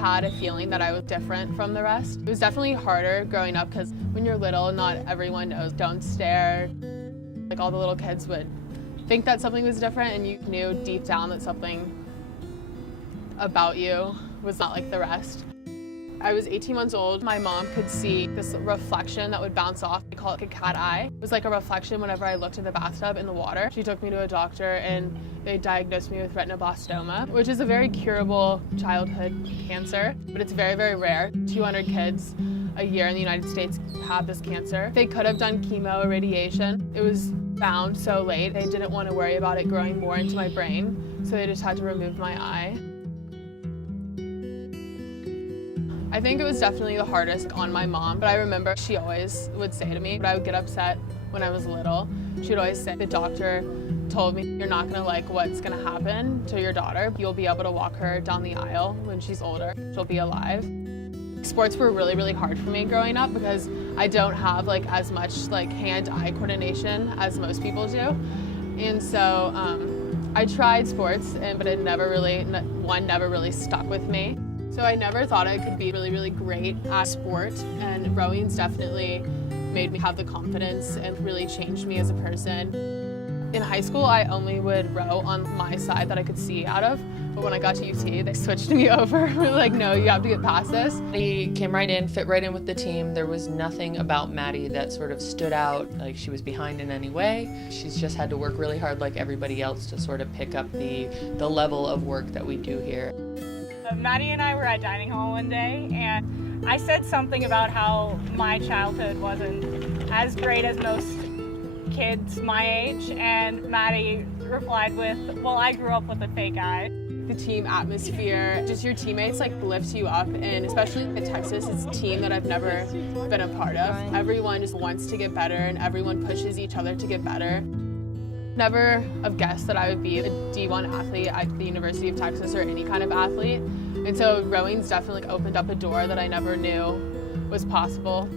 had a feeling that I was different from the rest. It was definitely harder growing up because when you're little, not everyone knows. Don't stare. Like all the little kids would think that something was different, and you knew deep down that something about you was not like the rest. I was 18 months old. My mom could see this reflection that would bounce off. We call it a cat eye. It was like a reflection whenever I looked in the bathtub in the water. She took me to a doctor and they diagnosed me with retinoblastoma, which is a very curable childhood cancer, but it's very, very rare. 200 kids a year in the United States have this cancer. They could have done chemo or radiation. It was found so late, they didn't want to worry about it growing more into my brain, so they just had to remove my eye. I think it was definitely the hardest on my mom, but I remember she always would say to me, but I would get upset when I was little. She would always say, the doctor told me, you're not gonna like what's gonna happen to your daughter. You'll be able to walk her down the aisle when she's older. She'll be alive. Sports were really, really hard for me growing up because I don't have like as much like hand-eye coordination as most people do. And so I tried sports, but it never really stuck with me. So I never thought I could be really, really great at sport, and rowing's definitely made me have the confidence and really changed me as a person. In high school, I only would row on my side that I could see out of, but when I got to UT, they switched me over. We're like, no, you have to get past this. He came right in, fit right in with the team. There was nothing about Maddie that sort of stood out, like she was behind in any way. She's just had to work really hard like everybody else to sort of pick up the level of work that we do here. Maddie and I were at dining hall one day, and I said something about how my childhood wasn't as great as most kids my age, and Maddie replied with, well, I grew up with a fake eye. The team atmosphere, just your teammates like lift you up, and especially in Texas, it's a team that I've never been a part of. Everyone just wants to get better, and everyone pushes each other to get better. Never have guessed that I would be a D1 athlete at the University of Texas or any kind of athlete. And so rowing's definitely opened up a door that I never knew was possible.